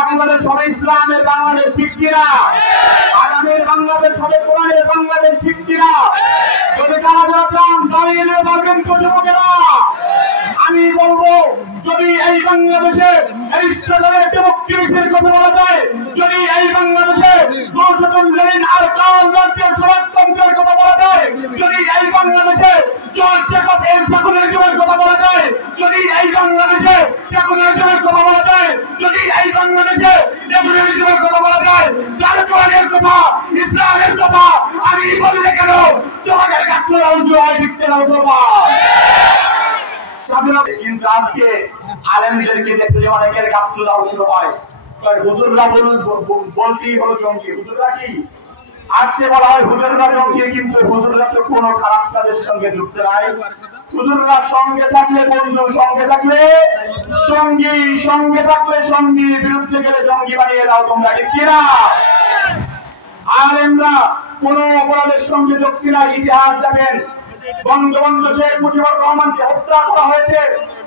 বাংলাদেশ হবে ইসলামের বাংলাদেশ, ঠিক কিনা? আগামীর বাংলাদেশ হবে কোরআনের বাংলাদেশ, ঠিক কিনা? যদি তারা চান দাঁড়িয়ে নিতে পারবেন যুবকেরা। আমি বলবো, যদি এই বাংলাদেশে অ্যারিস্টটলের ডেমোক্রেসির কথা বলা যায়, যদি এই বাংলাদেশে মৌসুম লেনিন আর কার্ল মার্ক্সের সমাজতন্ত্রের কথা বলা যায়, যদি এই বাংলাদেশে জর্জ জ্যাকব এলসাকুনের কথা বলা যায়, যদি এই বাংলাদেশে সেকুলারিজমের কথা বলা যায়, যদি এই বাংলাদেশে লিবারেলিজমের কথা বলা যায়, তার কোরআনের কথা, ইসলামের কথা আমি বলি না কেন, তোমাদের কাছে অংশ হয় বিক্রেতা অথবা স্বাধীনতা। কিন্তু আজকে আলেমদেরকে দেখতে যে অনেকের গাছগুলো অংশ হয়, হুজুররা বলতেই হলো জঙ্গি। হুজুররা কি আজকে বলা হয় হুজুররা জঙ্গি, কিন্তু হুজুররা তো কোনো খারাপ কাজের সঙ্গে যুক্ত নাই। হুজুররা সঙ্গে থাকলে বন্ধু, সঙ্গে থাকলে সঙ্গী, সঙ্গে থাকলে সঙ্গী, বিরুদ্ধে গেলে সঙ্গী বানিয়ে দাও তোমরা, ঠিক কিনা? আলেমরা কোনো অপরাধের সঙ্গে যুক্ত নাই। ইতিহাস দেখেন, বঙ্গবন্ধু শেখ মুজিবুর রহমানকে হত্যা করা হয়েছে,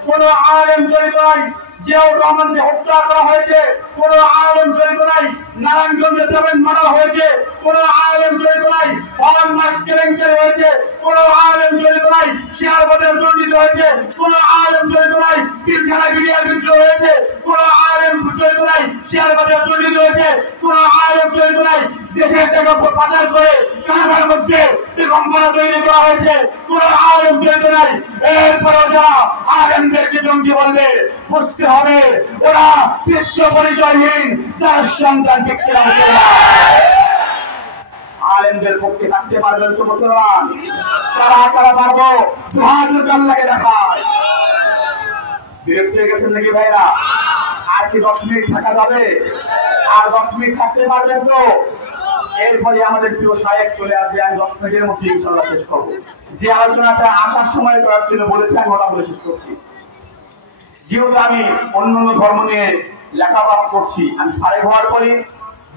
কোন আলেম জড়িত নাই। জিয়াউর রহমানকে হত্যা করা হয়েছে, কোন আলেম জড়িত নাই। নারায়ণগঞ্জে 7 মার্ডার হয়েছে, কোন আলেম জড়িত নাই। হলমার্ক কেলেঙ্কারি হয়েছে, কোন আলেম জড়িত নাই। শেয়ার বাজার জড়িত হয়েছে, কোন আলেম জড়িত নাই। পিলখানা বিডিআর বিদ্রোহ হয়েছে, কোন আলেম জড়িত নাই। শেয়ার বাজার জড়িত হয়েছে, কোন আলেম জড়িত নাই। দেশের টাকা পাচার করে কানাডার মধ্যে দিগম্বরা তৈরি করা হয়েছে, কোন আলেম জড়িত নাই। এরপরেও যারা আলেমদেরকে জঙ্গি বলবে, বুঝতে হবে ওরা পিতৃ পরিচয়হীন, যার সন্তান বিক্রিয়া হতে আলেমদের পক্ষে থাকতে পারবেন তো মুসলমান? কারা কারা পারবো? আল্লাহকে দেখায়। বিরক্ত হয়ে গেছেন নাকি ভাইরা? আর কি 10 মিনিট থাকা যাবে? আর 10 মিনিট থাকতে পারবেন তো? এরপরে আমাদের প্রিয় শায়েখ চলে আসবে, আমি 10 মিনিটের মধ্যে ইনশাআল্লাহ শেষ করবো। যে আলোচনাটা আসার সময় করার ছিল বলেছি, আমি ওটা বলে শেষ করছি। যেহেতু আমি অন্যান্য ধর্ম নিয়ে লেখাপড়া করছি, আমি ফারেক হওয়ার পরে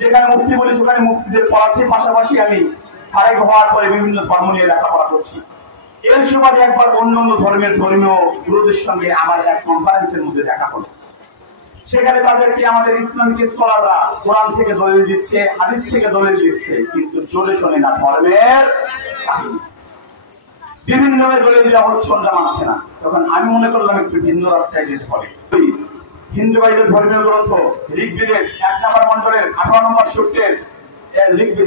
যেখানে মুফতি বলি সেখানে মুফতিদের পড়াচ্ছি, পাশাপাশি আমি ফারেক হওয়ার পরে বিভিন্ন ধর্ম নিয়ে লেখাপড়া করছি। এর সময় একবার অন্যান্য ধর্মের ধর্মীয় গুরুদের সঙ্গে আমার এক কনফারেন্সের মধ্যে দেখা হলো। সেখানে তাদেরকে আমাদের ইসলামিক স্কলাররা কোরআন থেকে দলিল দিচ্ছে, হাদিস থেকে দলিল দিচ্ছে, কিন্তু জোরে শোনে না ধর্মের কাহিনী। বিভিন্ন দলিল দিলে সন্ধ্যা মানছে না। তখন আমি মনে করলাম একটু ভিন্ন রাস্তায় যেতে হবে। হিন্দু ভাইদের ধর্মীয় গ্রন্থ ঋগ্বেদের 1 নম্বর মন্ডলের 18 নম্বর সূত্রের,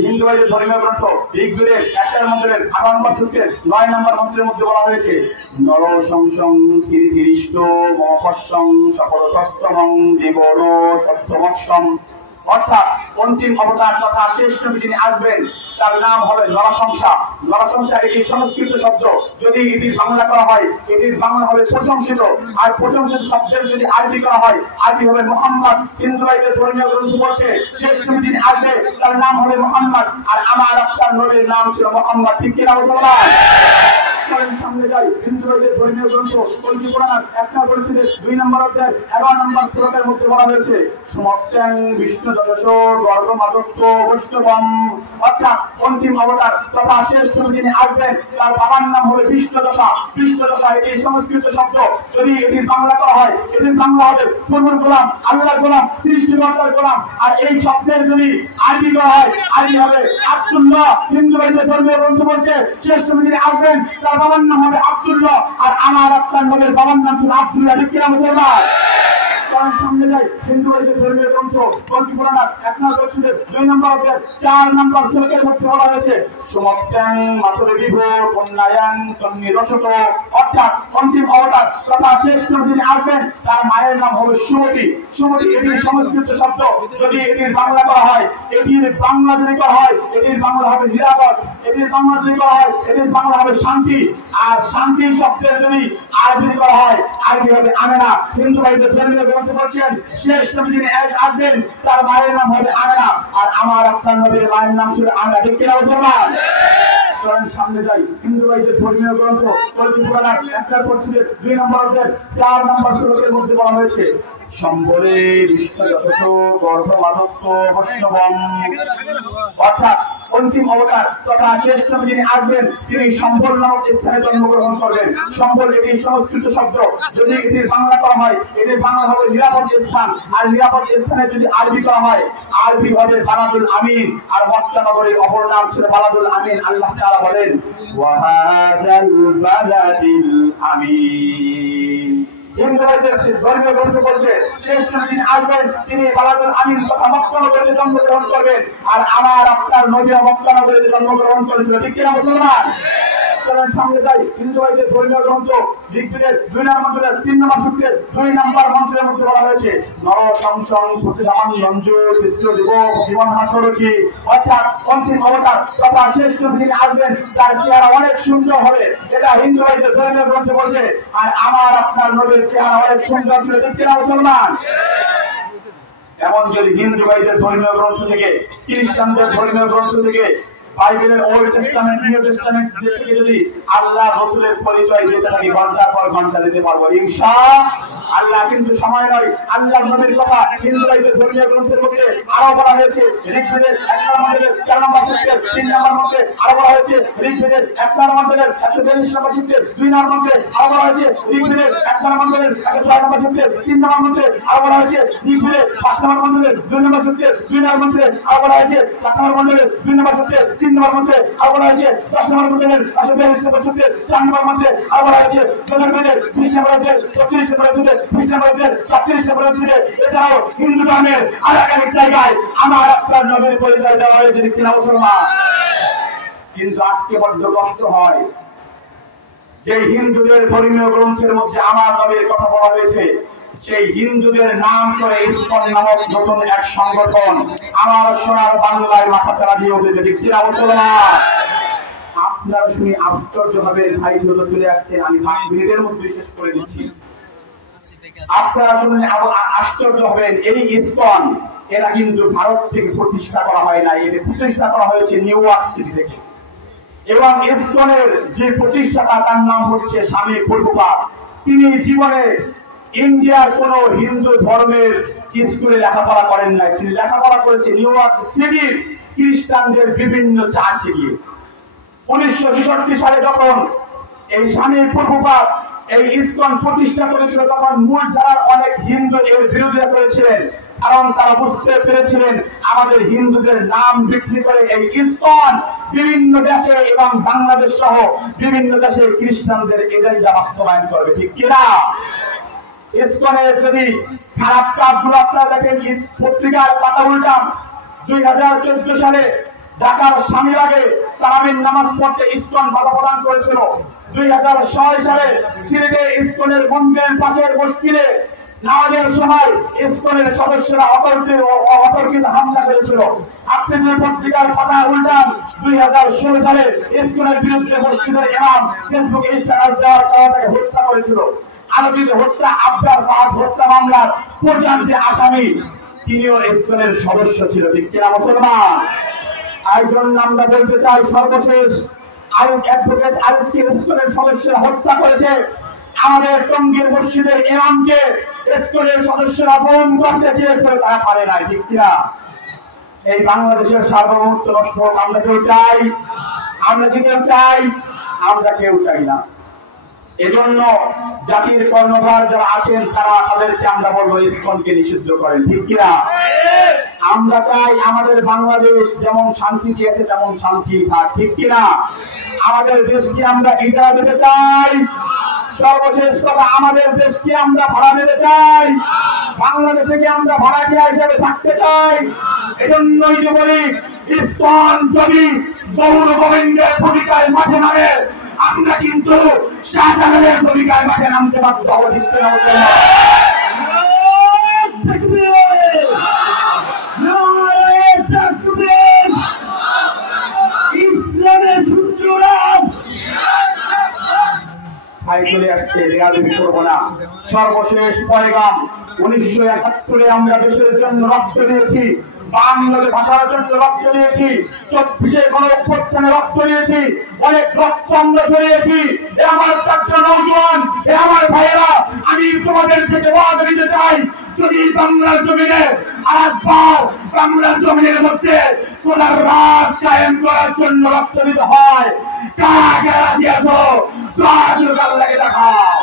হিন্দু ভাইদের ধর্মীয় গ্রন্থ ঋগ্বেদের 1 মন্ডলের 18 নম্বর সূত্রের 9 নম্বর মন্ত্রের মধ্যে বলা হয়েছে, নর সংসং শ্রীধীরিষ্ট মহসং সকল সপ্তমং দেবল সপ্তমক্ষম। অর্থাৎ অন্তিম অবতার তথা শেষ নবী যিনি আসবেন তার নাম হবে নরসংসা। নরসংসা এটি সংস্কৃত শব্দ, যদি এটি বাংলা করা হয় এটির বাংলা হবে প্রশংসিত, আর প্রশংসিত শব্দের যদি আরবি করা হয় আরবি হবে মুহাম্মদ। হিন্দু ভাইদের ধর্মীয় গ্রন্থ বলছে শেষ নবী যিনি আসবে তার নাম হবে মুহাম্মদ, আর আমার আপনার নবীর নাম ছিল মুহাম্মদ, ঠিক কিনা মুসলমান? সামনে যাই, হিন্দু ভাইদের ধর্মীয় গ্রন্থ কল্কি পুরাণ 1 পরিচ্ছেদের 2 নম্বর অধ্যায় 11 নম্বর শ্লোকের মধ্যে বলা হয়েছে, সমত্যাং বিষ্ণু যশস গর্ভমাতত্ব বৈষ্ণবম। অর্থাৎ অন্তিম অবতার তথা শেষ নবী যিনি আসবেন তার বাবার নাম হবে বিষ্ণুদশা। বিষ্ণুদশা এটি সংস্কৃত শব্দ, যদি এটির বাংলা করা হয় এটির বাংলা হবে প্রভুর গোলাম, আল্লাহর গোলাম, সৃষ্টিকর্তার গোলাম। আর এই শব্দের যদি আরবি করা হয় আরবি হবে আব্দুল্লাহ। হিন্দু ভাইদের ধর্মীয় গ্রন্থ বলছে শেষ নবী যিনি আসবেন তার বাবার নাম হবে আব্দুল্লাহ, আর আমার আপনার নবীর বাবার নাম ছিল আব্দুল্লাহ, ঠিক কিনা মুসলমান? সামনে যাই, হিন্দু ভাইদের ধর্মীয় গ্রন্থ কল্কি পুরাণ 1 পরিচ্ছেদের 2 নম্বর অধ্যায় 4 নম্বর শ্লোকের মধ্যে বলা হয়েছে, সমত্যাং মাতরে বিভো কন্যায়াং তন্নি রসত। অর্থাৎ অন্তিম অবতার তথা শেষ নবী যিনি আসবেন তার মায়ের নাম হবে সুমতি। সুমতি এটি সংস্কৃত শব্দ, যদি এটির বাংলা করা হয় এটির বাংলা যদি করা হয় এটির বাংলা হবে নিরাপদ, এটির বাংলা যদি করা হয় এটির বাংলা হবে শান্তি, আর শান্তি শব্দের যদি আরবি করা হয় আরবি হবে আমেনা। হিন্দু ভাইদের ধর্মীয় গ্রন্থ বলছেন শেষ নবী যিনি আসবেন তার মায়ের নাম হবে আমেনা, আর আমার আপনার নবীর মায়ের নাম ছিল আমেনা, ঠিক কিনা মুসলমান? সামনে যাই, হিন্দু ভাইদের ধর্মীয় গ্রন্থ কল্কি পুরাণ 1 পরিচ্ছেদের 2 নম্বর অধ্যায় 4 নম্বর শ্লোকের মধ্যে বলা হয়েছে, সম্বরে বিষ্ণু যশস গর্ভমাতত্ব বৈষ্ণবম। অর্থাৎ অন্তিম অবতার তথা শেষ নবী যিনি আসবেন তিনি সম্বল নামক স্থানে জন্মগ্রহণ করবেন। সম্বল এটি সংস্কৃত শব্দ, যদি এটি বাংলা করা হয় এটি বাংলা হবে নিরাপদ স্থান, আর নিরাপদ স্থানে যদি আরবি করা হয় আরবি হবে বালাদুল আমিন, আর মক্কা নগরীর অপর নাম ছিল বালাদুল আমিন। আল্লাহ তাআলা বলেন ওয়াহাদাল বালাদিল আমিন। ধর্মীয় গ্রন্থ বলছে শেষ নবী যিনি আসবেন তিনি বালাদুল আমিন তথা মক্কা নগরীতে জন্মগ্রহণ করবেন, আর আমার আপনার নবী মক্কা নগরীতে জন্মগ্রহণ করেছিল। ঠিক কিনা মুসলমান? সামনে যাই। হিন্দু ভাইদের ধর্মীয় গ্রন্থ ঋগ্বেদের 2 নম্বর মন্ত্রের 3 নম্বর সূত্রের 2 নম্বর মন্ত্রের মধ্যে বলা হয়েছে নর সংসং প্রতিধান মঞ্জুর বিশ্ব দিব জীবন হাসরচি, অর্থাৎ অন্তিম অবতার তথা শেষ নবী যিনি আসবেন তার চেহারা অনেক সুন্দর হবে, এটা হিন্দু ভাইদের ধর্মীয় গ্রন্থ বলছে। আর আমার আপনার নবীর চেহারা অনেক সুন্দর ছিল। ঠিক কিনা মুসলমান? এমন যদি হিন্দু ভাইদের ধর্মীয় গ্রন্থ থেকে, খ্রিস্টানদের ধর্মীয় গ্রন্থ থেকে, বাইবেলের ওল্ড টেস্টামেন্ট নিউ টেস্টামেন্ট থেকে যদি আল্লাহ রাসূলের পরিচয় দিতে থাকি ঘন্টার পর ঘন্টা দিতে পারবো ইনশাআল্লাহ। কিন্তু সময় নয়। আল্লাহর নবীর কথা হিন্দু ভাইদের ধর্মীয় গ্রন্থের মধ্যে আরো বলা হয়েছে। ঋগ্বেদের 1 নম্বর 4 নম্বর সূত্রের 3 নম্বর মধ্যে আরো বলা হয়েছে। ঋগ্বেদের 1 নম্বর 142 নম্বর সূত্রের 2 নম্বর মধ্যে আরো বলা হয়েছে। ঋগ্বেদের 1 নম্বর 106 নম্বর সূত্রের 3 নম্বর মধ্যে আরো বলা হয়েছে। ঋগ্বেদের 5 নম্বর মধ্যে 2 নম্বর সূত্রের 2 নম্বর মধ্যে আরো বলা হয়েছে। 7 নম্বর মধ্যে 2 নম্বর সূত্রের 3 নম্বর মধ্যে আরো বলা হয়েছে। 10 নম্বর মধ্যে 142 নম্বর সূত্রের 4 নম্বর মধ্যে আরো বলা হয়েছে। 2 নম্বর মধ্যে 20 নম্বর মধ্যে 34 নম্বর মধ্যে 20 নম্বর মধ্যে 36 নম্বর মধ্যে। এছাড়াও হিন্দু ধর্মের আরেক জায়গায় আমার আপনার নবীর পরিচয় দেওয়া হয়েছে। ঠিক কিনা মুসলমান? কিন্তু আজকে বড্ড কষ্ট হয় যে হিন্দুদের ধর্মীয় গ্রন্থের মধ্যে আমার নবীর কথা বলা হয়েছে, সেই হিন্দুদের নাম করে ইসকন নামক নতুন এক সংগঠন আমার সোনার বাংলায় মাথা চারা দিয়ে উঠেছে। ঠিক কিনা মুসলমান? আপনারা শুনে আশ্চর্য হবেন, ভাই যত চলে আসছেন, আমি 5 মিনিটের মধ্যে শেষ করে দিচ্ছি। আপনারা শুনে আশ্চর্য হবেন, এই ইসকন এরা কিন্তু ভারত থেকে প্রতিষ্ঠা করা হয় না, এটি প্রতিষ্ঠা করা হয়েছে নিউ ইয়র্ক সিটি থেকে। এবং ইসকনের যে প্রতিষ্ঠাতা তার নাম হচ্ছে স্বামী প্রভুপাদ। তিনি জীবনে ইন্ডিয়ার কোন হিন্দু ধর্মের স্কুলে লেখাপড়া করেন নাই, তিনি লেখাপড়া করেছে নিউ ইয়র্ক সিটির খ্রিস্টানদের বিভিন্ন চার্চে গিয়ে। 1966 সালে যখন এই স্বামী প্রভুপাদ এই ইসকন প্রতিষ্ঠা করেছিল তখন মূল ধারার অনেক হিন্দু এর বিরোধিতা করেছিলেন, কারণ তারা বুঝতে পেরেছিলেন আমাদের হিন্দুদের নাম বিক্রি করে এই ইসকন বিভিন্ন দেশে এবং বাংলাদেশ সহ বিভিন্ন দেশে খ্রিস্টানদের এজেন্ডা বাস্তবায়ন করবে। ঠিক কিনা? ইসকনের যদি খারাপ কাজগুলো আপনারা দেখেন, পত্রিকার পাতা উল্টান 2014 সালে ঢাকার স্বামীবাগে তারাবির নামাজ পড়তে ইসকন বাধা প্রদান করেছিল। 2006 সালে সিলেটে ইসকনের মন্দিরের পাশের মসজিদে নামাজের সময় ইসকনের সদস্যরা অতর্কিত হামলা করেছিল। আপনি যদি পত্রিকার পাতা উল্টান 2016 সালে ইসকনের বিরুদ্ধে মসজিদের ইমাম ফেসবুকে স্ট্যাটাস দেওয়ার কারণে তাকে হত্যা করেছিল। আলোচিত হত্যা আবদার ফাহাদ হত্যা মামলার প্রধান যে আসামি তিনিও ইসকনের সদস্য ছিল। ঠিক কিনা মুসলমান? একজন আমরা বলতে চাই, সর্বশেষ অ্যাডভোকেট আরিফকে ইসকনের সদস্যরা হত্যা করেছে। আমাদের টঙ্গীর মসজিদের ইমামকে ইসকনের সদস্যরা গুম করতে চেয়েছিল, তারা পারে নাই। ঠিক কিনা? এই বাংলাদেশের সার্বভৌমত্ব নষ্ট হোক আমরা কেউ চাই? আমরা কি কেউ চাই? আমরা কেউ চাই না। এজন্য জাতির কর্ণধার যারা আছেন তারা তাদেরকে আমরা বলবো ইসকনকে নিষিদ্ধ করেন। ঠিক কিনা? আমরা চাই আমাদের বাংলাদেশ যেমন শান্তি দিয়েছে তেমন শান্তি থাক। ঠিক কিনা? আমাদের দেশকে আমরা ইজারা দিতে চাই। সর্বশেষ কথা, আমাদের দেশকে আমরা ভাড়া দিতে চাই। বাংলাদেশে কি আমরা ভাড়াটিয়া হিসেবে থাকতে চাই? এজন্যই যে বলি, ইসকন যদি গৌর গোবিন্দের ভূমিকায় মাঠে নামে, আমরা কিন্তু শাহজাহানের ভূমিকায় মাঠে নামতে বাধ্য হব। ঠিক কিনা? ইসলামের সূত্ররাজ চলে আসছে, রেয়াদি করবো না। সর্বশেষ পয়গাম, 1971 আমরা দেশের জন্য রক্ত দিয়েছি, বাংলাদেশ ভাষার জন্য রক্ত দিয়েছি, 24 গণঅভ্যুত্থানে রক্ত দিয়েছি, অনেক রক্ত আমরা ছড়িয়েছি। আমার ছাত্র নওজোয়ান, আমার ভাইয়েরা, আমি তোমাদের থেকে ওয়াদা দিতে চাই, যদি বাংলার জমিনে আরেকবার বাংলার জমিনের মধ্যে তোলার রাজ কায়েম করার জন্য রক্ত দিতে হয়, কারা কারা রাজি আছো? আল্লাহকে দেখাও।